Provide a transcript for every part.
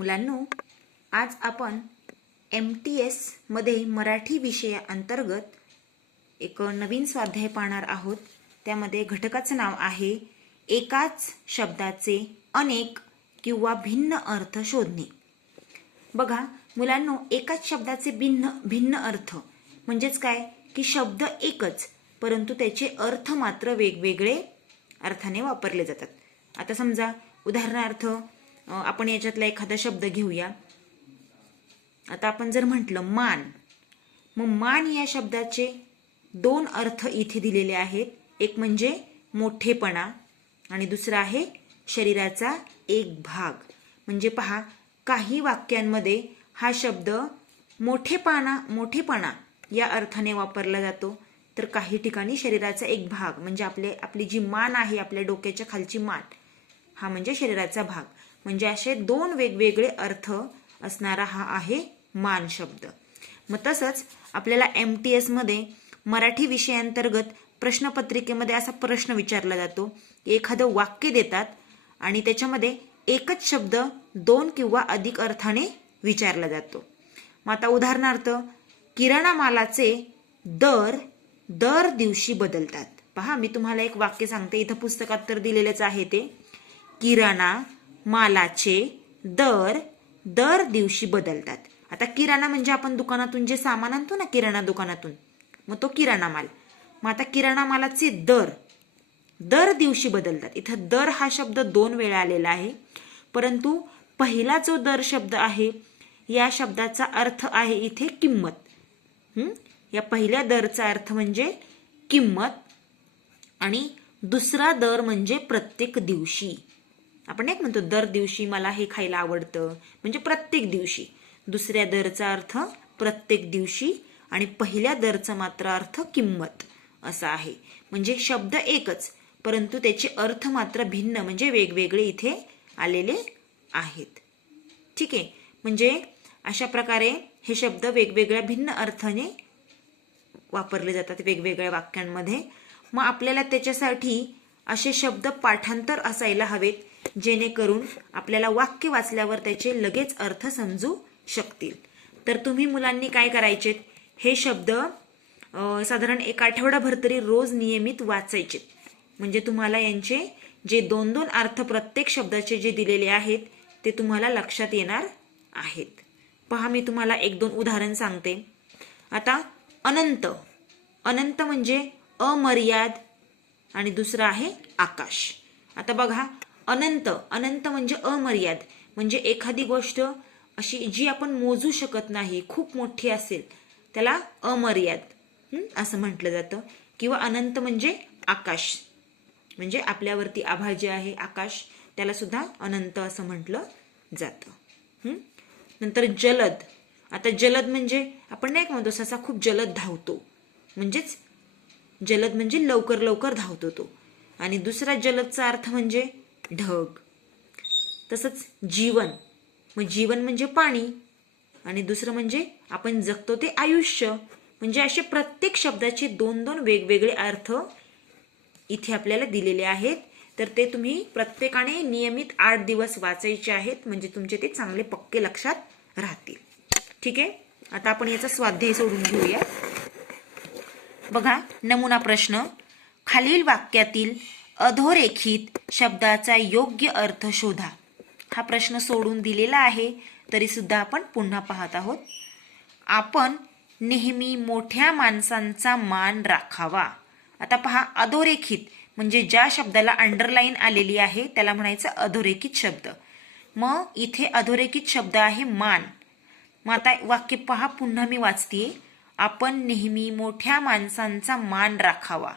मुलांनो आज आपण एम टी एसमध्ये मराठी विषयाअंतर्गत एक नवीन स्वाध्याय पाहणार आहोत. त्यामध्ये घटकाचं नाव आहे एकाच शब्दाचे अनेक किंवा भिन्न अर्थ शोधणे. बघा मुलांनो एकाच शब्दाचे भिन्न भिन्न अर्थ. म्हणजेच काय? की शब्द एकच परंतु त्याचे अर्थ मात्र वेगवेगळे अर्थाने वापरले जातात. आता समजा उदाहरणार्थ आपण याच्यातला एखादा शब्द घेऊया. आता आपण जर म्हटलं मान मग मान या शब्दाचे दोन अर्थ इथे दिलेले आहेत. एक म्हणजे मोठेपणा आणि दुसरा आहे शरीराचा एक भाग. म्हणजे पहा काही वाक्यांमध्ये हा शब्द मोठेपणा मोठेपणा या अर्थाने वापरला जातो. तर काही ठिकाणी शरीराचा एक भाग म्हणजे आपले आपली जी मान आहे आपल्या डोक्याच्या खालची मान हा म्हणजे शरीराचा भाग. म्हणजे असे दोन वेगवेगळे अर्थ असणारा हा आहे मान शब्द. मग तसंच आपल्याला एम टी एसमध्ये मराठी विषयांतर्गत प्रश्नपत्रिकेमध्ये असा प्रश्न विचारला जातो. की एखादं वाक्य देतात आणि त्याच्यामध्ये एकच शब्द दोन किंवा अधिक अर्थाने विचारला जातो. मग आता उदाहरणार्थ किराणा मालाचे दर दर दिवशी बदलतात. पहा मी तुम्हाला एक वाक्य सांगते. इथं पुस्तकात तर दिलेलंच आहे ते. किराणा मालाचे दर दर दिवशी बदलतात. आता किराणा म्हणजे आपण दुकानातून जे सामान आणतो ना किराणा दुकानातून मग तो किराणा माल. मग आता किराणा मालाचे दर दर दिवशी बदलतात. इथं दर हा शब्द दोन वेळा आलेला आहे. परंतु पहिला जो दर शब्द आहे या शब्दाचा अर्थ आहे इथे किंमत. या पहिल्या दरचा अर्थ म्हणजे किंमत आणि दुसरा दर म्हणजे प्रत्येक दिवशी. आपण एक म्हणतो दर दिवशी मला हे खायला आवडतं. म्हणजे प्रत्येक दिवशी. दुसऱ्या दरचा अर्थ प्रत्येक दिवशी आणि पहिल्या दरचा मात्र अर्थ किंमत. असा आहे. म्हणजे शब्द एकच परंतु त्याचे अर्थ मात्र भिन्न म्हणजे वेगवेगळे इथे आलेले आहेत. ठीक आहे? म्हणजे अशा प्रकारे हे शब्द वेगवेगळ्या भिन्न अर्थाने वापरले जातात वेगवेगळ्या वाक्यांमध्ये. मग आपल्याला त्याच्यासाठी असे शब्द पाठांतर असायला हवेत. जेणेकरून आपल्याला वाक्य वाचल्यावर त्याचे लगेच अर्थ समजू शकतील. तर तुम्ही मुलांनी काय करायचे हे शब्द साधारण एक आठवडाभर तरी रोज नियमित वाचायचे म्हणजे तुम्हाला यांचे जे दोन दोन अर्थ प्रत्येक शब्दाचे जे दिलेले आहेत ते तुम्हाला लक्षात येणार आहेत. पहा मी तुम्हाला एक दोन उदाहरण सांगते. आता अनंत. अनंत म्हणजे अमर्याद आणि दुसरं आहे आकाश. आता बघा अनंत. अनंत म्हणजे अमर्याद. म्हणजे एखादी गोष्ट अशी जी आपण मोजू शकत नाही खूप मोठी असेल त्याला अमर्याद असं म्हटलं जातं. किंवा अनंत म्हणजे आकाश. म्हणजे आपल्यावरती आभा जे आहे आकाश त्याला सुद्धा अनंत असं म्हटलं जातं. नंतर जलद. आता जलद म्हणजे आपण नाही म्हणतो ससा खूप जलद धावतो. म्हणजेच जलद म्हणजे लवकर लवकर धावतो तो. आणि दुसरा जलदचा अर्थ म्हणजे ढग. तसंच जीवन. मग जीवन म्हणजे पाणी आणि दुसरं म्हणजे आपण जगतो ते आयुष्य. म्हणजे असे प्रत्येक शब्दाचे दोन दोन वेगवेगळे अर्थ इथे आपल्याला दिलेले आहेत. तर ते तुम्ही प्रत्येकाने नियमित आठ दिवस वाचायचे आहेत. म्हणजे तुमचे ते चांगले पक्के लक्षात राहतील. ठीक आहे? आता आपण याचा स्वाध्याय सोडून घेऊया. बघा नमुना प्रश्न. खालील वाक्यातील अधोरेखित शब्दाचा योग्य अर्थ शोधा. हा प्रश्न सोडून दिलेला आहे तरी सुद्धा आपण पुन्हा पाहत आहोत. आपण नेहमी मोठ्या माणसांचा मान राखावा. आता पहा अधोरेखित म्हणजे ज्या शब्दाला अंडरलाईन आलेली आहे त्याला म्हणायचं अधोरेखित शब्द. मग इथे अधोरेखित शब्द आहे मान. मग आता वाक्य पहा पुन्हा मी वाचतीये. आपण नेहमी मोठ्या माणसांचा मान राखावा.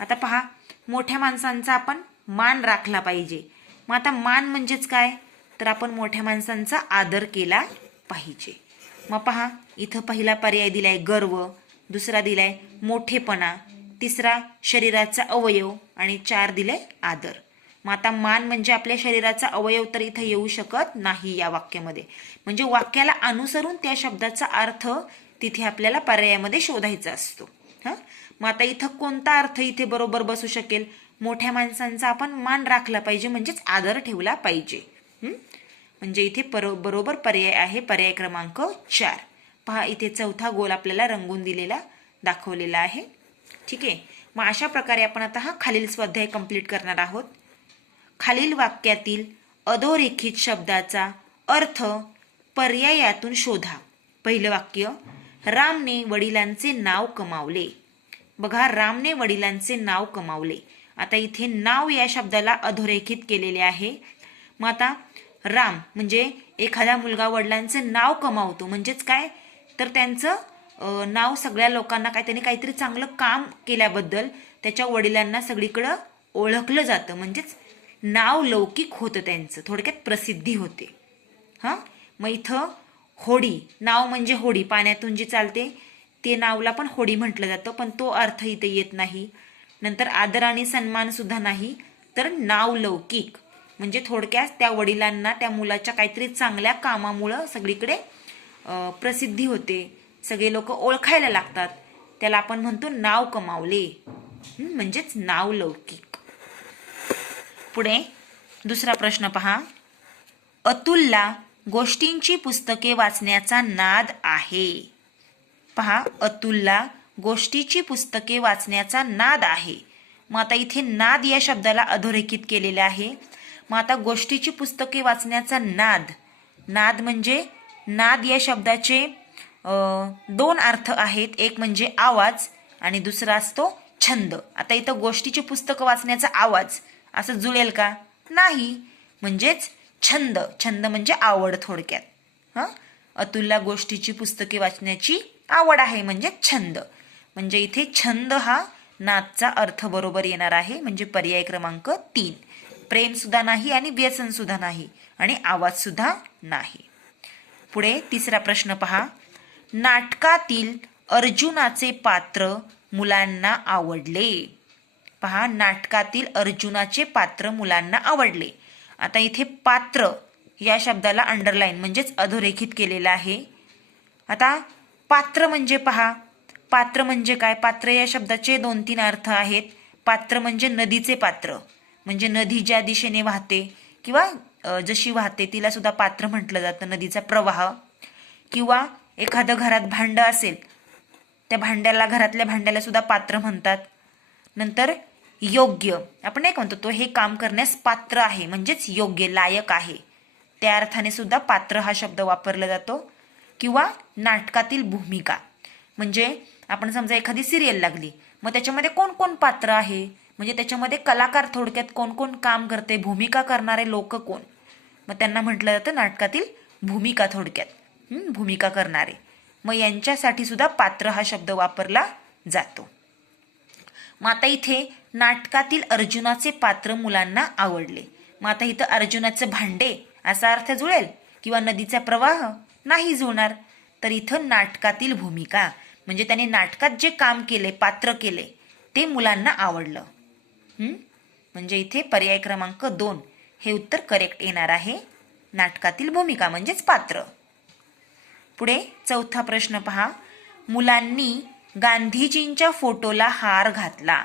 आता पहा मोठ्या माणसांचा आपण मान राखला पाहिजे. मग आता मान म्हणजेच काय? तर आपण मोठ्या माणसांचा आदर केला पाहिजे. मग पहा इथं पहिला पर्याय दिलाय गर्व दुसरा दिलाय मोठेपणा तिसरा शरीराचा अवयव आणि चार दिले आदर. मग आता मान म्हणजे आपल्या शरीराचा अवयव तर इथं येऊ शकत नाही या वाक्यामध्ये. म्हणजे वाक्याला अनुसरून त्या शब्दाचा अर्थ तिथे आपल्याला पर्यायामध्ये शोधायचा असतो. हं? मग आता इथं कोणता अर्थ इथे बरोबर बसू शकेल? मोठ्या माणसांचा आपण मान राखला पाहिजे म्हणजेच आदर ठेवला पाहिजे. म्हणजे इथे पर बरोबर पर्याय आहे पर्याय क्रमांक चार. पहा इथे चौथा गोल आपल्याला रंगून दिलेला दाखवलेला आहे. ठीक आहे? मग अशा प्रकारे आपण आता हा खालील स्वाध्याय कंप्लीट करणार आहोत. खालील वाक्यातील अधोरेखित शब्दाचा अर्थ पर्यायातून शोधा. पहिलं वाक्य रामने वडिलांचे नाव कमावले. बघा रामने वडिलांचे नाव कमावले. आता इथे नाव या शब्दाला अधोरेखित केलेले आहे. मग आता राम म्हणजे एखादा मुलगा वडिलांचं नाव कमावतो. म्हणजेच काय? तर त्यांचं नाव सगळ्या लोकांना काय त्यांनी काहीतरी चांगलं काम केल्याबद्दल त्याच्या वडिलांना सगळीकडं ओळखलं जातं. म्हणजेच नाव लौकिक होतं त्यांचं. थोडक्यात प्रसिद्धी होते. हां? मग इथं होडी नाव म्हणजे होडी. पाण्यातून जी चालते ते नावला पण होडी म्हटलं जातं पण तो अर्थ इथे येत नाही. नंतर आदर आणि सन्मान सुद्धा नाही तर नाव लौकिक. म्हणजे थोडक्यात त्या वडिलांना त्या मुलाच्या काहीतरी चांगल्या कामामुळं सगळीकडे प्रसिद्धी होते. सगळे लोक ओळखायला लागतात. त्याला आपण म्हणतो नाव कमावले. म्हणजेच नाव लौकिक. पुढे दुसरा प्रश्न पहा. अतुलला गोष्टींची पुस्तके वाचण्याचा नाद आहे. पहा अतुलला गोष्टीची पुस्तके वाचण्याचा नाद आहे. मग आता इथे नाद या शब्दाला अधोरेखित केलेले आहे. मग आता गोष्टीची पुस्तके वाचण्याचा नाद. नाद म्हणजे नाद या शब्दाचे दोन अर्थ आहेत. एक म्हणजे आवाज आणि दुसरा असतो छंद. आता इथं गोष्टीची पुस्तकं वाचण्याचा आवाज. असं जुळेल का? नाही. म्हणजेच छंद. छंद म्हणजे आवड थोडक्यात. हां? अतुलला गोष्टीची पुस्तके वाचण्याची आवड आहे म्हणजे छंद. म्हणजे इथे छंद हा नाचचा अर्थ बरोबर येणार आहे. म्हणजे पर्याय क्रमांक तीन. प्रेम सुद्धा नाही आणि व्यसन सुद्धा नाही आणि आवाज सुद्धा नाही. पुढे तिसरा प्रश्न पहा. नाटकातील अर्जुनाचे पात्र मुलांना आवडले. पहा नाटकातील अर्जुनाचे पात्र मुलांना आवडले. आता इथे पात्र या शब्दाला अंडरलाईन म्हणजेच अधोरेखित केलेलं आहे. आता पात्र म्हणजे पहा. पात्र म्हणजे काय? पात्र या शब्दाचे दोन तीन अर्थ आहेत. पात्र म्हणजे नदीचे पात्र. म्हणजे नदी ज्या दिशेने वाहते किंवा जशी वाहते तिला सुद्धा पात्र म्हटलं जातं नदीचा प्रवाह. किंवा एखादं घरात भांडं असेल त्या भांड्याला घरातल्या भांड्याला सुद्धा पात्र म्हणतात. नंतर योग्य. आपण एक म्हणतो तो हे काम करण्यास पात्र आहे म्हणजेच योग्य लायक आहे. त्या अर्थाने सुद्धा पात्र हा शब्द वापरला जातो. किंवा नाटकातील भूमिका. म्हणजे आपण समजा एखादी सिरियल लागली मग त्याच्यामध्ये कोण कोण पात्र आहे? म्हणजे त्याच्यामध्ये कलाकार थोडक्यात कोण कोण काम करते? भूमिका करणारे लोक कोण? मग त्यांना म्हटलं जातं नाटकातील भूमिका थोडक्यात. भूमिका करणारे. मग यांच्यासाठी सुद्धा पात्र हा शब्द वापरला जातो. मग आता इथे नाटकातील अर्जुनाचे पात्र मुलांना आवडले. मग आता इथं अर्जुनाचं भांडे असा अर्थ जुळेल? किंवा नदीचा प्रवाह? नाही जुळणार तर इथं नाटकातील भूमिका म्हणजे त्याने नाटकात जे काम केले पात्र केले ते मुलांना आवडलं. म्हणजे इथे पर्याय क्रमांक दोन हे उत्तर करेक्ट येणार आहे. नाटकातील भूमिका म्हणजेच पात्र. पुढे चौथा प्रश्न पहा. मुलांनी गांधीजींच्या फोटोला हार घातला.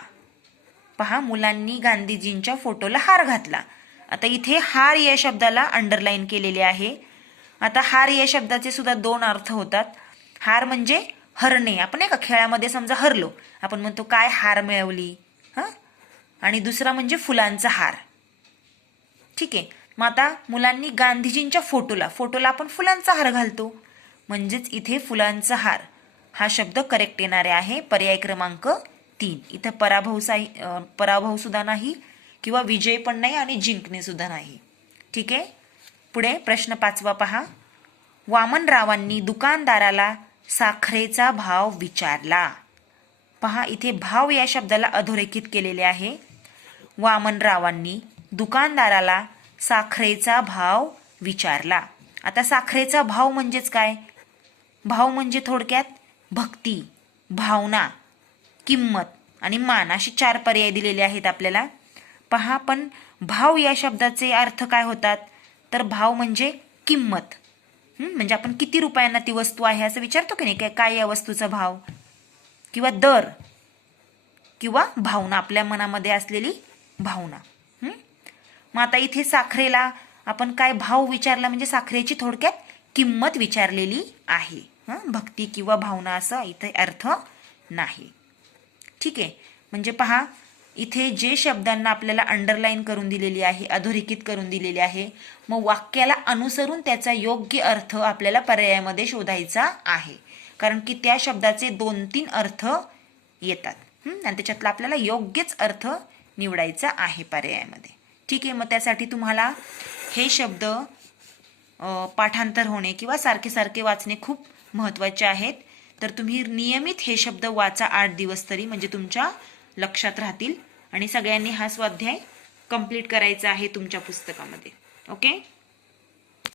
पहा मुलांनी गांधीजींच्या फोटोला हार घातला. आता इथे हार या शब्दाला अंडरलाईन केलेले आहे. आता हार या शब्दाचे सुद्धा दोन अर्थ होतात. हार म्हणजे हरणे. आपण एका खेळामध्ये समजा हरलो आपण म्हणतो काय हार मिळवली? हां? आणि दुसरा म्हणजे फुलांचा हार. ठीक आहे. मग आता मुलांनी गांधीजींच्या फोटोला फोटोला आपण फुलांचा हार घालतो. म्हणजेच इथे फुलांचा हार. हा शब्द करेक्ट येणारे आहे. पर्याय क्रमांक तीन. इथं पराभव साई पराभव सुद्धा नाही किंवा विजय पण नाही आणि जिंकणे सुद्धा नाही. ठीक आहे? पुढे प्रश्न पाचवा पहा. वामनरावांनी दुकानदाराला साखरेचा भाव विचारला. पहा इथे भाव या शब्दाला अधोरेखित केलेले आहे. वामनरावांनी दुकानदाराला साखरेचा भाव विचारला. आता साखरेचा भाव म्हणजेच काय? भाव म्हणजे थोडक्यात भक्ती भावना किंमत आणि मान असे चार पर्याय दिलेले आहेत आपल्याला. पहा पण भाव या शब्दाचे अर्थ काय होतात? तर भाव म्हणजे किंमत. म्हणजे आपण किती रुपयांना ती वस्तू आहे असं विचारतो की नाही काय काय या वस्तूचा भाव? किंवा दर. किंवा भावना आपल्या मनामध्ये असलेली भावना. मग आता इथे साखरेला आपण काय भाव विचारला? म्हणजे साखरेची थोडक्यात किंमत विचारलेली आहे. हं? भक्ती किंवा भावना असा इथे अर्थ नाही. ठीक आहे? म्हणजे पहा इथे जे शब्दांना आपल्याला अंडरलाईन करून दिलेली आहे अधोरेखित करून दिलेली आहे मग वाक्याला अनुसरून त्याचा योग्य अर्थ आपल्याला पर्यायामध्ये शोधायचा आहे. कारण की त्या शब्दाचे दोन तीन अर्थ येतात. आणि त्याच्यातला आपल्याला योग्यच अर्थ निवडायचा आहे पर्यायामध्ये. ठीक आहे मग त्यासाठी तुम्हाला हे शब्द पाठांतर होणे किंवा सारखे सारखे वाचणे खूप महत्त्वाचे आहेत. तर तुम्ही नियमित हे शब्द वाचा आठ दिवस तरी म्हणजे तुमच्या लक्षात राहतील. आणि सगळ्यांनी हा स्वाध्याय कंप्लीट करायचा आहे तुमच्या पुस्तकामध्ये. ओके